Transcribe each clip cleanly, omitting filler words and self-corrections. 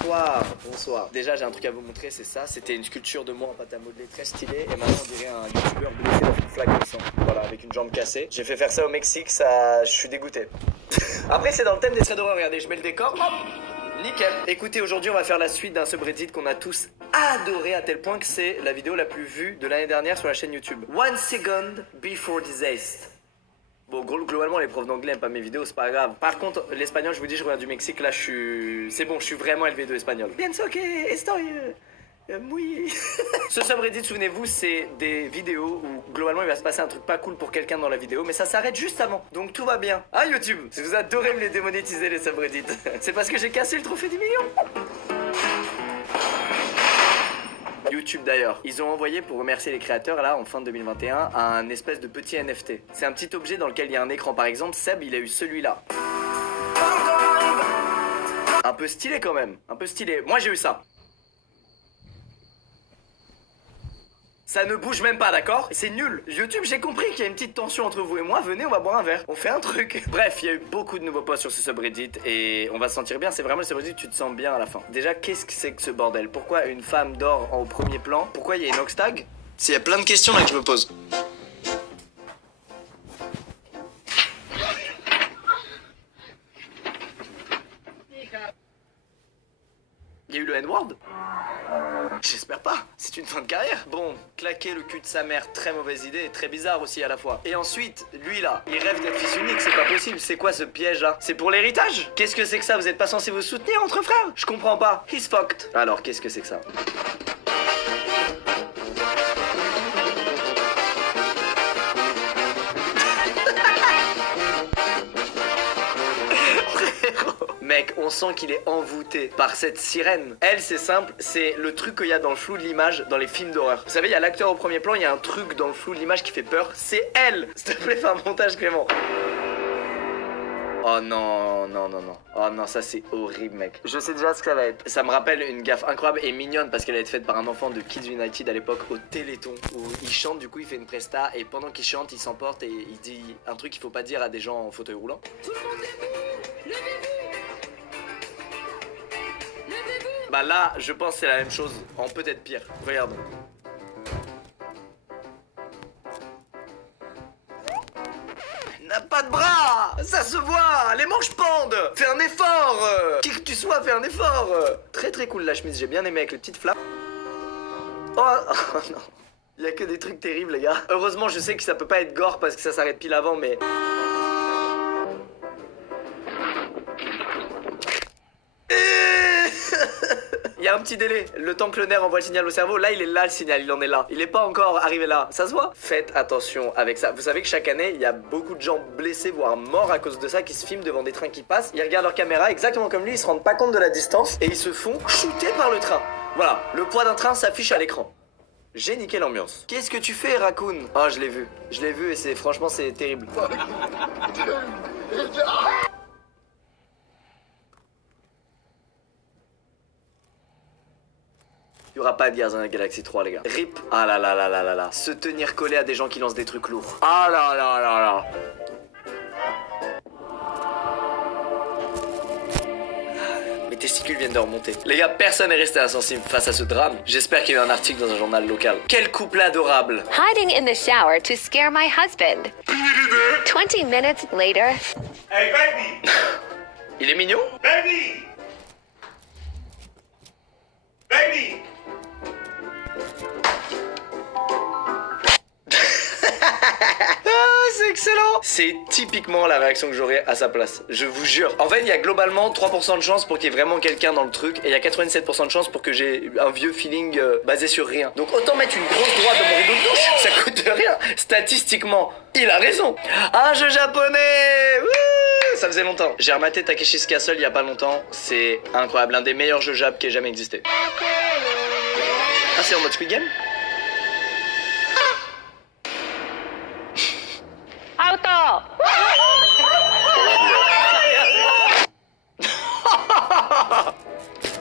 Bonsoir, bonsoir. Déjà j'ai un truc à vous montrer, c'est ça. C'était une sculpture de moi en pâte à modeler très stylée. Et maintenant on dirait un youtubeur blessé dans une flaque de sang. Voilà, avec une jambe cassée. J'ai fait faire ça au Mexique, ça... je suis dégoûté. Après c'est dans le thème des traits d'horreur, regardez, je mets le décor, hop, nickel. Écoutez, aujourd'hui on va faire la suite d'un subreddit qu'on a tous adoré à tel point que c'est la vidéo la plus vue de l'année dernière sur la chaîne YouTube. 1 second before disaster. Bon, globalement, les profs d'anglais n'aiment pas mes vidéos, c'est pas grave. Par contre, l'espagnol, je vous dis, je reviens du Mexique, là, je suis... C'est bon, je suis vraiment élevé de l'espagnol. Pienso que estoy muy... Ce subreddit, souvenez-vous, c'est des vidéos où, globalement, il va se passer un truc pas cool pour quelqu'un dans la vidéo, mais ça s'arrête juste avant. Donc, tout va bien. Ah, YouTube, si vous adorez me les démonétiser, les subreddits, c'est parce que j'ai cassé le trophée du million. YouTube d'ailleurs, ils ont envoyé pour remercier les créateurs là en fin de 2021 un espèce de petit NFT. C'est un petit objet dans lequel il y a un écran. Par exemple, Seb il a eu celui-là. Un peu stylé quand même, un peu stylé. Moi j'ai eu ça. Ça ne bouge même pas, d'accord? C'est nul. YouTube, j'ai compris qu'il y a une petite tension entre vous et moi. Venez, on va boire un verre. On fait un truc. Bref, il y a eu beaucoup de nouveaux posts sur ce subreddit et on va se sentir bien. C'est vraiment le subreddit, tu te sens bien à la fin. Déjà, qu'est-ce que c'est que ce bordel? Pourquoi une femme dort au premier plan? Pourquoi il y a une oxtag? Il y a plein de questions là que je me pose. Il y a eu le N-word? J'espère pas, c'est une fin de carrière. Bon, claquer le cul de sa mère, très mauvaise idée et très bizarre aussi à la fois. Et ensuite, lui là, il rêve d'être fils unique, c'est pas possible. C'est quoi ce piège là? C'est pour l'héritage? Qu'est-ce que c'est que ça? Vous êtes pas censé vous soutenir entre frères? Je comprends pas. He's fucked. Alors, qu'est-ce que c'est que ça? Mec, on sent qu'il est envoûté par cette sirène. Elle, c'est simple, c'est le truc qu'il y a dans le flou de l'image dans les films d'horreur. Vous savez, il y a l'acteur au premier plan, il y a un truc dans le flou de l'image qui fait peur. C'est elle. S'il te plaît, fais un montage, Clément. Oh non, non, non, non. Oh non, ça c'est horrible, mec. Je sais déjà ce que ça va être. Ça me rappelle une gaffe incroyable et mignonne parce qu'elle a été faite par un enfant de Kids United à l'époque au Téléthon où il chante, du coup il fait une presta et pendant qu'il chante, il s'emporte et il dit un truc qu'il faut pas dire à des gens en fauteuil roulant. Tout le monde debout, levez-vous. Bah là, je pense que c'est la même chose, en peut-être pire. Regarde. N'a pas de bras. Ça se voit. Les manches pendent. Fais un effort. Qui que tu sois, fais un effort. Très très cool la chemise, j'ai bien aimé avec les petites flammes. Oh, oh non. Il y a que des trucs terribles les gars. Heureusement je sais que ça peut pas être gore parce que ça s'arrête pile avant mais... Il y a un petit délai, le temps que le nerf envoie le signal au cerveau, là il est là le signal, il en est là. Il est pas encore arrivé là, ça se voit? Faites attention avec ça. Vous savez que chaque année, il y a beaucoup de gens blessés, voire morts à cause de ça, qui se filment devant des trains qui passent. Ils regardent leur caméra, exactement comme lui, ils se rendent pas compte de la distance et ils se font shooter par le train. Voilà, le poids d'un train s'affiche à l'écran. J'ai niqué l'ambiance. Qu'est-ce que tu fais, Raccoon? Oh, je l'ai vu et c'est franchement c'est terrible. Il y aura pas de Guardians of the Galaxy 3 les gars. RIP. Ah là là là là là là. Se tenir collé à des gens qui lancent des trucs lourds. Ah là là là là. Mes testicules viennent de remonter. Les gars, personne n'est resté insensible face à ce drame. J'espère qu'il y a eu un article dans un journal local. Quel couple adorable. Hiding in the shower to scare my husband. 20 minutes later. Hey baby! Il est mignon. Baby! Baby! Ah, c'est excellent. C'est typiquement la réaction que j'aurais à sa place. Je vous jure. En fait, il y a globalement 3% de chance pour qu'il y ait vraiment quelqu'un dans le truc. Et il y a 87% de chance pour que j'ai un vieux feeling basé sur rien. Donc autant mettre une grosse droite dans mon rideau de douche. Ça coûte rien. Statistiquement, il a raison. Un jeu japonais. Wouh, ça faisait longtemps. J'ai rematé Takeshi's Castle il y a pas longtemps. C'est incroyable. Un des meilleurs jeux jap qui ait jamais existé. Ah, c'est en mode Squid Game? Auto!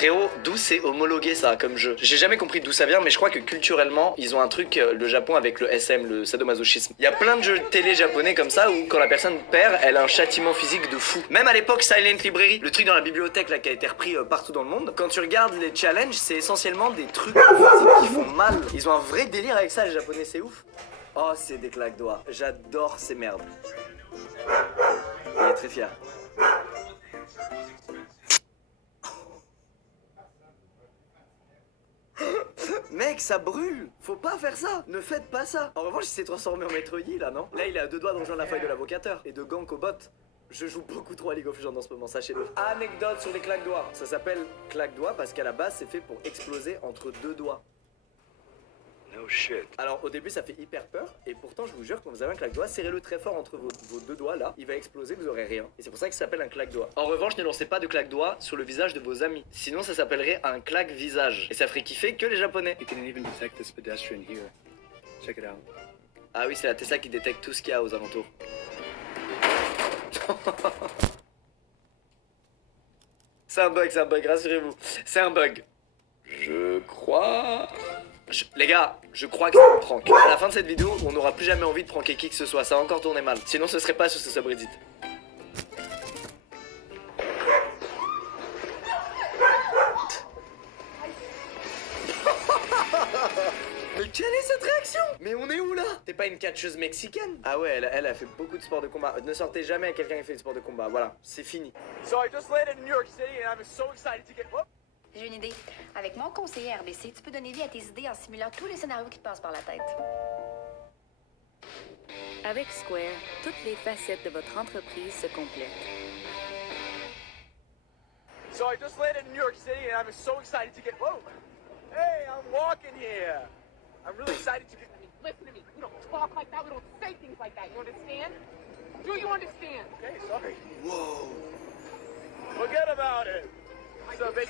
Frérot, d'où c'est homologué ça comme jeu? J'ai jamais compris d'où ça vient, mais je crois que culturellement, ils ont un truc, le Japon avec le SM, le sadomasochisme. Il y a plein de jeux télé japonais comme ça où quand la personne perd, elle a un châtiment physique de fou. Même à l'époque, Silent Library, le truc dans la bibliothèque là qui a été repris partout dans le monde, quand tu regardes les challenges, c'est essentiellement des trucs physiques qui font mal. Ils ont un vrai délire avec ça, les japonais, c'est ouf. Oh, c'est des claques doigts. J'adore ces merdes. Il est très fier. Mec, ça brûle. Faut pas faire ça. Ne faites pas ça. En revanche, il s'est transformé en maître Yi là, non? Là, il est à 2 doigts de rejoindre la faille de l'avocateur et de gank au bot. Je joue beaucoup trop à League of Legends en ce moment, sachez-le. Anecdote sur les claques doigts. Ça s'appelle claque doigts parce qu'à la base, c'est fait pour exploser entre 2 doigts. No shit. Alors au début ça fait hyper peur et pourtant je vous jure quand vous avez un claque-doigt, serrez-le très fort entre vos 2 doigts là, il va exploser, vous aurez rien. Et c'est pour ça que ça s'appelle un claque-doigt. En revanche ne lancez pas de claque-doigt sur le visage de vos amis, sinon ça s'appellerait un claque-visage. Et ça ferait kiffer que les japonais. You can even detect this pedestrian here. Check it out. Ah oui c'est la Tesla qui détecte tout ce qu'il y a aux alentours. C'est un bug, rassurez-vous. C'est un bug. Je crois... Les gars, je crois que c'est un prank. À la fin de cette vidéo, on n'aura plus jamais envie de pranker qui que ce soit. Ça va encore tourner mal. Sinon, ce serait pas sur ce subreddit. Mais quelle est cette réaction? Mais on est où là? T'es pas une catcheuse mexicaine? Ah ouais, elle a fait beaucoup de sports de combat. Ne sortez jamais à quelqu'un qui fait du sport de combat. Voilà, c'est fini. So I just landed in New York City and I'm so excited to get. Whoop. J'ai une idée. Avec mon conseiller RDC, tu peux donner vie à tes idées en simulant tous les scénarios qui te passent par la tête. Avec Square, toutes les facettes de votre entreprise se complètent. So I just landed in New York City and I'm so excited to get. Whoa. Hey, I'm walking here. I'm really excited to get. Listen to me. We don't talk like that. We don't say things like that. You understand? Do you understand? Okay, sorry. Wow. Forget about it. So big.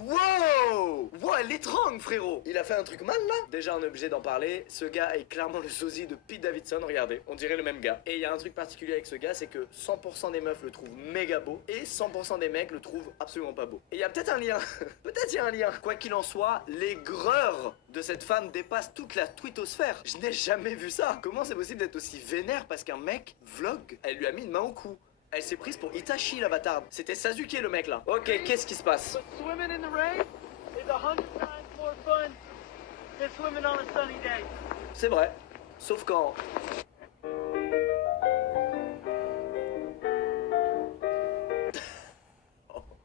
Wow! Wow, elle l'étrangle, frérot! Il a fait un truc mal là? Déjà, on est obligé d'en parler. Ce gars est clairement le sosie de Pete Davidson. Regardez, on dirait le même gars. Et il y a un truc particulier avec ce gars, c'est que 100% des meufs le trouvent méga beau et 100% des mecs le trouvent absolument pas beau. Et il y a peut-être un lien. Peut-être il y a un lien. Quoi qu'il en soit, l'aigreur de cette femme dépasse toute la twittosphère. Je n'ai jamais vu ça. Comment c'est possible d'être aussi vénère parce qu'un mec vlog? Elle lui a mis une main au cou. Elle s'est prise pour Itachi la bâtarde. C'était Sasuke le mec là. Ok, qu'est-ce qui se passe? Swimming in the rain is 100 times more fun than swimming on a sunny day. C'est vrai. Sauf quand...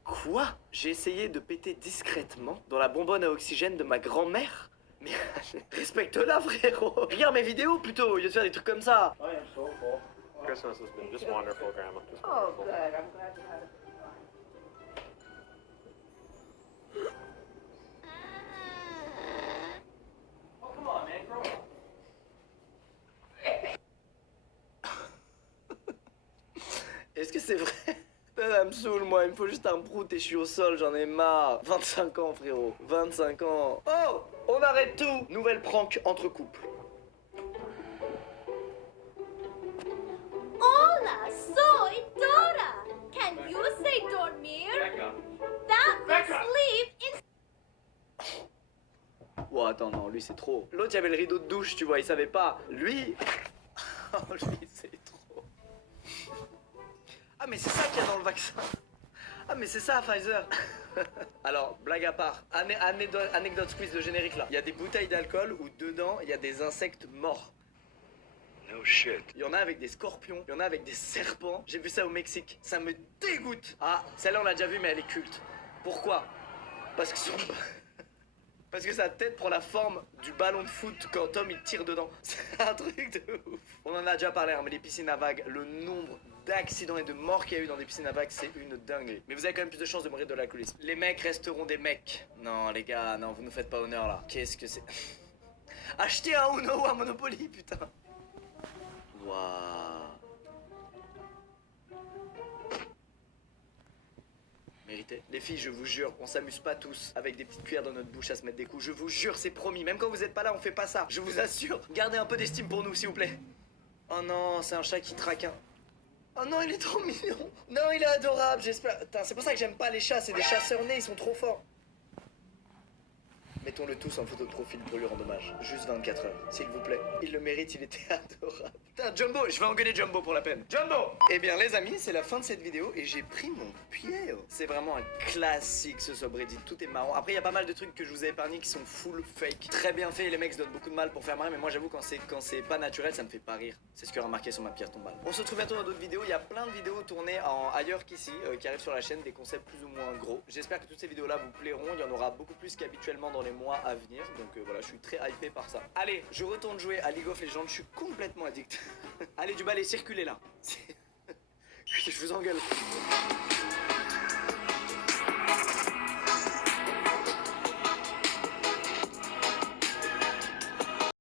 Quoi? J'ai essayé de péter discrètement dans la bonbonne à oxygène de ma grand-mère? Mais respecte-la frérot. Regarde mes vidéos plutôt, au lieu de faire des trucs comme ça. I am so full. Christmas has been just wonderful, Grandma. Just Oh, wonderful. good. I'm glad you had it. Oh, come on, man, grow up. Est-ce que c'est vrai? Ça me saoule moi, il me faut juste un prout et je suis au sol, j'en ai marre. 25 ans frérot, 25 ans. Oh, on arrête tout. Nouvelle prank entre couples. Hola, soy Dora. Can you say dormir? That means sleep in. Oh attends, non, lui c'est trop. L'autre il y avait le rideau de douche, tu vois, il savait pas. Lui... Oh lui c'est trop. Ah mais c'est ça qu'il y a dans le vaccin. Ah mais c'est ça Pfizer. Alors, blague à part, anecdote squeeze de générique là. Il y a des bouteilles d'alcool où dedans il y a des insectes morts. No shit. Il y en a avec des scorpions, il y en a avec des serpents. J'ai vu ça au Mexique. Ça me dégoûte. Ah, celle-là on l'a déjà vue mais elle est culte. Pourquoi? Parce que son... Parce que sa tête prend la forme du ballon de foot quand Tom il tire dedans. C'est un truc de ouf. On en a déjà parlé, hein, mais les piscines à vagues, le nombre d'accidents et de morts qu'il y a eu dans des piscines à vagues, c'est une dinguerie. Mais vous avez quand même plus de chances de mourir de l'alcoolisme. Les mecs resteront des mecs. Non les gars, non, vous nous faites pas honneur là. Qu'est-ce que c'est? Achetez un Uno ou un Monopoly, putain. Waouh. Mérité. Les filles, je vous jure, on s'amuse pas tous avec des petites cuillères dans notre bouche à se mettre des coups. Je vous jure, c'est promis. Même quand vous êtes pas là, on fait pas ça. Je vous assure. Gardez un peu d'estime pour nous, s'il vous plaît. Oh non, c'est un chat qui traque un. Oh non, il est trop mignon. Non, il est adorable, j'espère. Putain, c'est pour ça que j'aime pas les chats. C'est des chasseurs nés, ils sont trop forts. Mettons-le tous en photo de profil pour lui rendre hommage. Juste 24 heures, s'il vous plaît. Il le mérite, il était adorable. Putain, Jumbo, je vais engueuler Jumbo pour la peine. Jumbo! Eh bien, les amis, c'est la fin de cette vidéo et j'ai pris mon pied. C'est vraiment un classique ce subreddit, tout est marrant. Après, il y a pas mal de trucs que je vous ai épargnés qui sont full fake. Très bien fait, les mecs se donnent beaucoup de mal pour faire marrer, mais moi j'avoue, quand c'est pas naturel, ça me fait pas rire. C'est ce que j'ai remarqué sur ma pierre tombale. On se retrouve bientôt dans d'autres vidéos. Il y a plein de vidéos tournées ailleurs qu'ici qui arrivent sur la chaîne, des concepts plus ou moins gros. J'espère que toutes ces vidéos là vous plairont. Il y en aura beaucoup plus qu'habituellement dans les mois à venir. Donc voilà, je suis très hypé par ça. Allez, je retourne jouer à League of Legends. Je suis complètement addict. Allez, du bal et circulez là. Je vous engueule.